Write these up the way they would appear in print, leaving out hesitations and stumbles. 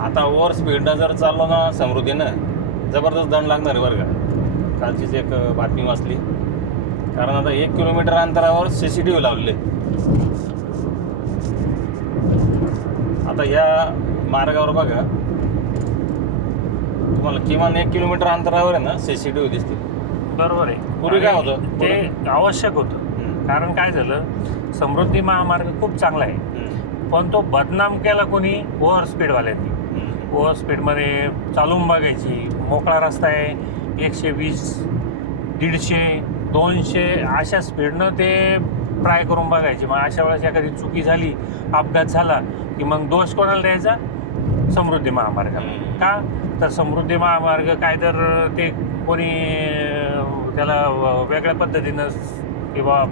आता ओव्हर स्पीडनं जर चाललो ना समृद्धीनं जबरदस्त दंड लागणार आहे बरं का. कालचीच एक बातमी वाचली. कारण आता 1 किलोमीटर अंतरावर CCTV लावलेले. आता या मार्गावर बघा तुम्हाला किमान 1 किलोमीटर अंतरावर आहे ना CCTV दिसतील. बरोबर आहे. पूर्वी काय होतं? ते आवश्यक होतं. कारण काय झालं, समृद्धी महामार्ग खूप चांगला आहे, पण तो बदनाम केला कोणी? ओव्हर स्पीडवाल्यांनी. ओव्हर स्पीडमध्ये चालून बघायची. मोकळा रस्ता आहे, 120, 150, 200 अशा स्पीडनं ते ट्राय करून बघायचे. मग अशा वेळेस एखादी चुकी झाली, अपघात झाला की मग दोष कोणाला द्यायचा? समृद्धी महामार्गाला. का तर समृद्धी महामार्ग काय तर ते कोणी त्याला वेगळ्या पद्धतीनं किंवा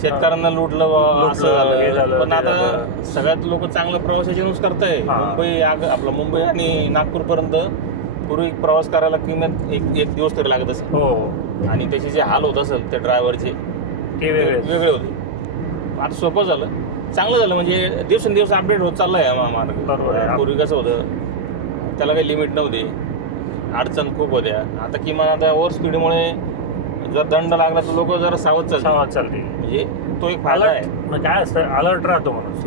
शेतकऱ्यांना लुटलं असं हे झालं, पण आता सगळ्यात लोक चांगलं प्रवासाची न्यूज करताय. आपला मुंबई आणि नागपूरपर्यंत पूर्वी प्रवास करायला किमान एक दिवस तरी लागत असेल. हो. आणि त्याचे जे हाल होत असेल त्या ड्रायव्हरचे ते वेगळे होते. आता सोपं झालं, चांगलं झालं. म्हणजे दिवसेंदिवस अपडेट होत चाललाय हा महामार्ग. बरोबर. पूर्वी कसं होतं, त्याला काही लिमिट नव्हती, अडचण खूप होत्या. आता किमान आता ओव्हर स्पीडमुळे जर दंड लागला तर लोक जरा सावध चालते. म्हणजे तो एक फायदा आहे. मग काय असतं, अलर्ट राहतो माणूस.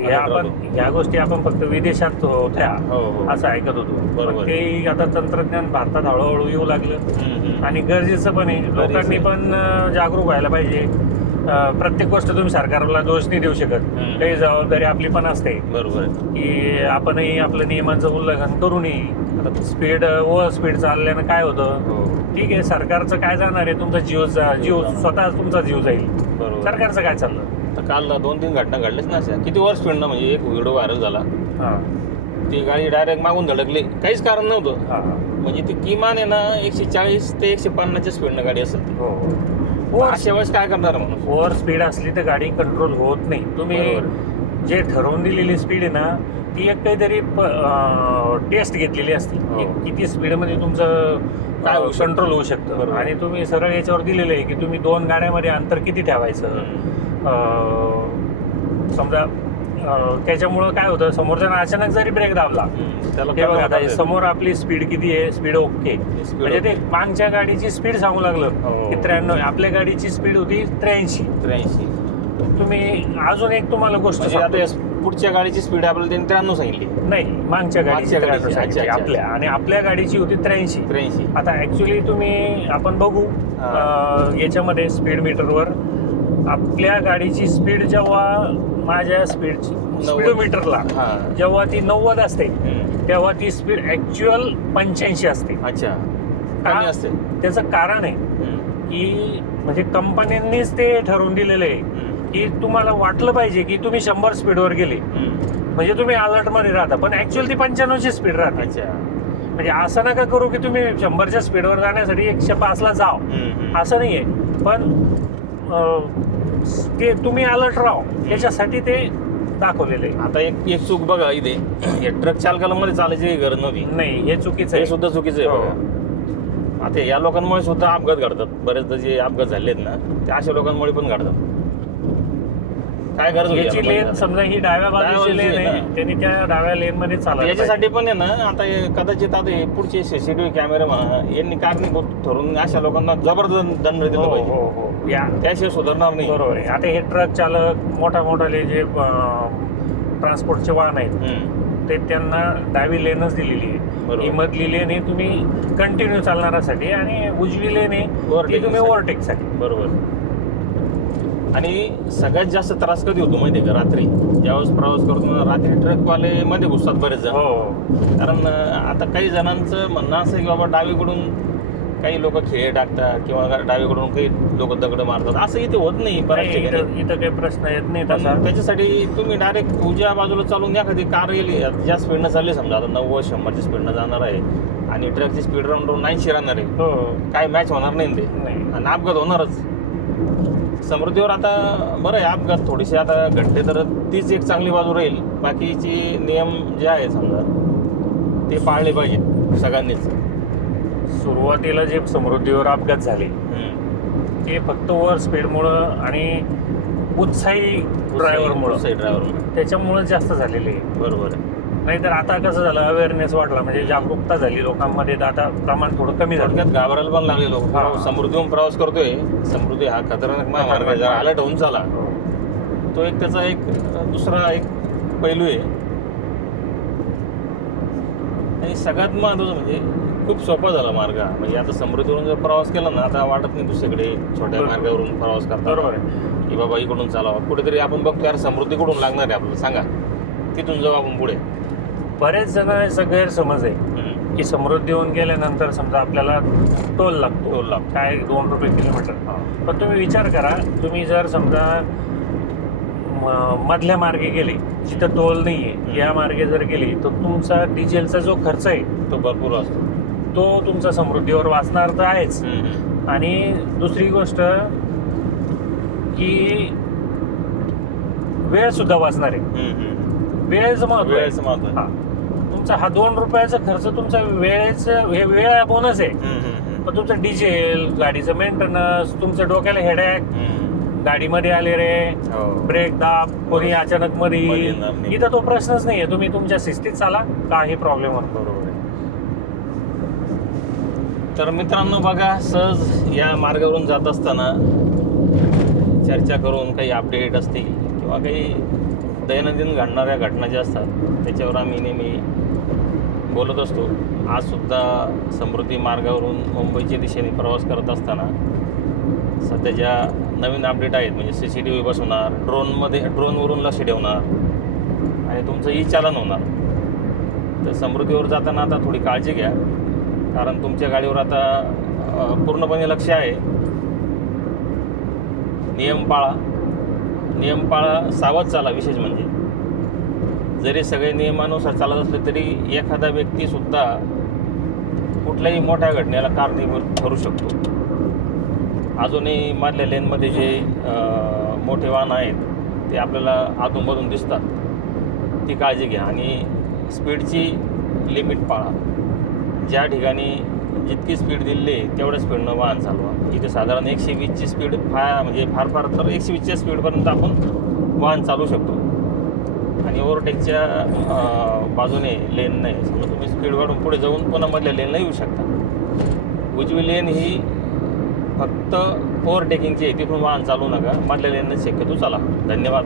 ह्या गोष्टी आपण फक्त विदेशात होत्या असं ऐकत होतो. बरोबर. ते आता तंत्रज्ञान भारतात हळूहळू येऊ लागलं आणि गरजेचं पण आहे. लोकांनी पण जागरूक व्हायला पाहिजे. प्रत्येक गोष्ट तुम्ही सरकारला दोष नाही देऊ शकत. काही जबाबदारी आपली पण असते. बरोबर की आपणही आपल्या नियमांचं उल्लंघन करू नये. स्पीड ओव्हर स्पीड चालल्यानं काय होतं, ठीक आहे सरकारचं काय जाणार आहे, तुमचा जीव स्वतः तुमचा जीव जाईल. बरोबर. सरकारचं काय चाललं. तर काल 2-3 घटना घडल्याच ना अशा. किती ओव्हर स्पीडनं, म्हणजे एक व्हिडिओ व्हायरल झाला. ती गाडी डायरेक्ट मागून धडकली, काहीच कारण नव्हतं. म्हणजे ती किमान आहे ना 140 ते 150च्या स्पीडनं गाडी असेल ती. अशा वेळेस काय करणार म्हणून? ओव्हर स्पीड असली तर गाडी कंट्रोल होत नाही. तुम्ही जे ठरवून दिलेली स्पीड आहे ना, ती एक काहीतरी टेस्ट घेतलेली असते. किती स्पीडमध्ये तुमचं काय कंट्रोल होऊ शकतं. आणि तुम्ही सरळ याच्यावर दिलेलं आहे की तुम्ही 2 गाड्यामध्ये अंतर किती ठेवायचं. समजा त्याच्यामुळं काय होतं, समोरच्यानं अचानक जरी ब्रेक दाबला, हे बघा आता समोर आपली स्पीड किती आहे, स्पीड ओके, म्हणजे ते मागच्या गाडीची स्पीड सांगू लागलं की 93. आपल्या गाडीची स्पीड होती 83. तुम्ही अजून एक तुम्हाला गोष्ट पुढच्या गाडीची स्पीड आपल्याला त्यांनी 93 सांगितली. नाही, मागच्या गाडीची आपल्या, आणि आपल्या गाडीची होती 83. आता ऍक्च्युली आपण बघू याच्यामध्ये स्पीड मीटरवर आपल्या गाडीची स्पीड जेव्हा माझ्या स्पीडोमीटरला जेव्हा ती 90 असते तेव्हा ती स्पीड ऍक्च्युअल 85 असते. अच्छा. त्याचं कारण आहे की म्हणजे कंपन्यांनीच ते ठरवून दिलेलं आहे की तुम्हाला वाटलं पाहिजे की तुम्ही 100 स्पीडवर गेले म्हणजे तुम्ही अलर्ट मध्ये राहता, पण ऍक्च्युअल ती 95ची स्पीड राहते. म्हणजे असं नका करू की तुम्ही 100च्या स्पीडवर जाण्यासाठी 105ला जाव, असं नाहीये. पण ते तुम्ही अलर्ट राहा याच्यासाठी ते दाखवलेलं आहे. आता एक चूक बघा इथे, ट्रक चालकाला मध्ये चालायची गरज नव्हती. नाही, हे चुकीचं आहे. हे सुद्धा चुकीचं आहे बघा. आता या लोकांमुळे सुद्धा अपघात घडतात. बरेचदा जे अपघात झाले आहेत ना ते अशा लोकांमुळे पण घडतात. काय गरज होती याची लेन, समजा ही डाव्या बाजूची लेन आहे, त्यांनी त्या डाव्या लेन मध्ये चालायला याच्यासाठी पण आहे ना. आता कदाचित आता पुढचे CCTV कॅमेरा यांनी कारणीभूत ठरून अशा लोकांना जबरदस्त दंड दिला पाहिजे. त्याशिवाय सुधारणार नाही. बरोबर आहे. आता हे ट्रक चालक, मोठे जे ट्रान्सपोर्टचे वाहन आहेत ते त्यांना डावी लेनच दिलेली आहे. ही मधली लेन आहे तुम्ही कंटिन्यू चालणाऱ्यासाठी आणि उजवी लेन आहे तुम्ही ओव्हरटेकसाठी. बरोबर. आणि सगळ्यात जास्त त्रास कधी होतो माहिती आहे का? रात्री ज्यावेळेस प्रवास करतो रात्री ट्रकवाले मध्ये घुसतात बरेच जण. कारण आता काही जणांचं म्हणणं असं की बाबा डावीकडून काही लोक खिळे टाकतात किंवा डावीकडून काही लोक दगड मारतात. असं इथे होत नाही. इथं काही प्रश्न येत नाही तसा. त्याच्यासाठी तुम्ही डायरेक्ट उजव्या बाजूला चालून एखादी कार गेली ज्या स्पीडनं चालली, समजा आता 90-100च्या स्पीडनं जाणार आहे आणि ट्रकची स्पीड राऊंड 90 राहणार आहे, काय मॅच होणार नाही ते, आणि अपघात होणारच. समृद्धीवर आता बरं आहे, अपघात थोडीशी आता घडते तर तीच एक चांगली बाजू राहील. बाकीचे नियम जे आहे समजा ते पाळले पाहिजेत सगळ्यांनीच. सुरुवातीला जे समृद्धीवर अपघात झाले ते फक्त ओव्हर स्पीडमुळं आणि उत्साही ड्रायव्हरमुळं त्याच्यामुळं जास्त झालेले आहे. बरोबर आहे. नाहीतर आता कसं झालं, अवेअरनेस वाढला, म्हणजे जागरूकता झाली लोकांमध्ये, तर आता प्रमाण थोडं कमी झालं. थोडक्यात घाबरायला पण लागले लोक. हा. समृद्धीहून प्रवास करतोय, समृद्धी हा खतरनाक महामार्ग आहे, जरा अलर्ट होऊन चाला. तो एक त्याचा एक दुसरा एक पैलू आहे. आणि सगळ्यात महत्त्वाचं म्हणजे खूप सोपा झाला मार्ग हा. म्हणजे आता समृद्धीवरून जर प्रवास केला ना, आता वाटत नाही दुसरीकडे छोट्या बरोबर. मार्गावरून प्रवास करता बरोबर आहे. की बाबा इकडून चालावा. कुठेतरी आपण बघतो यार समृद्धी कुठून लागणार आहे आपल्याला, सांगा तिथून जाऊ आपण पुढे. बरेच जण असं गैरसमज आहे की समृद्धीहून गेल्यानंतर समजा आपल्याला टोल लागतो. टोल लागतो. काय 2 रुपये किलोमीटर. हा. पण तुम्ही विचार करा, तुम्ही जर समजा मधल्या मार्गे गेले जिथं टोल नाही आहे, या मार्गे जर गेली, तर तुमचा डिझेलचा जो खर्च आहे तो भरपूर असतो. तो तुमचा समृद्धीवर वाचणार तर आहेच. आणि दुसरी गोष्ट की वेळ सुद्धा वाचणार आहे. वेळेचं महत्व आहे. वेळेचं महत्व. हा. तुमचा हा 2 रुपयाचा खर्च तुमचा वेळेचं, हे वेळ बोनस आहे. पण तुमचं डिझेल, गाडीचं मेंटेनन्स, तुमच्या डोक्याला हेडॅक, गाडीमध्ये आले रे, ब्रेक दाब, कोणी अचानक मध्ये इथं तो प्रश्नच नाहीये. तुम्ही तुमच्या शिस्तीत चाला, काही प्रॉब्लेम होत. बरोबर आहे. तर मित्रांनो बघा, सहज या मार्गावरून जात असताना चर्चा करून काही अपडेट असतील किंवा काही दैनंदिन घडणाऱ्या घटना ज्या असतात त्याच्यावर आम्ही नेहमी बोलत असतो. आज सुद्धा समृद्धी मार्गावरून मुंबईच्या दिशेने प्रवास करत असताना सध्या ज्या नवीन अपडेट आहेत, म्हणजे CCTV बसवणार, ड्रोनवरून लक्ष ठेवणार आणि तुमचं ई-चालन होणार. तर समृद्धीवर जाताना आता थोडी काळजी घ्या, कारण तुमच्या गाडीवर आता पूर्णपणे लक्ष आहे. नियम पाळा, सावध चाला. विशेष म्हणजे जरी सगळे नियमानुसार चालत असले तरी एखादा व्यक्तीसुद्धा कुठल्याही मोठ्या घटनेला कारणीभूत ठरू शकतो. अजूनही मधल्या लेनमध्ये जे मोठे वाहन आहेत ते आपल्याला आतूनमधून दिसतात, ती काळजी घ्या. आणि स्पीडची लिमिट पाळा. ज्या ठिकाणी जितकी स्पीड दिली आहे तेवढ्या स्पीडनं वाहन चालवा. इथे साधारण 120ची स्पीड फार तर 120च्या स्पीडपर्यंत आपण वाहन चालू शकतो. आणि ओव्हरटेकच्या बाजूने लेन नाही, समजा तुम्ही स्पीड वाढून पुढे जाऊन पुन्हा मधल्या लेनला येऊ शकता. उजवी लेन ही फक्त ओव्हरटेकिंगची आहे, तिथून वाहन चालू नका. मधल्या लेनने शक्यतो चला. धन्यवाद.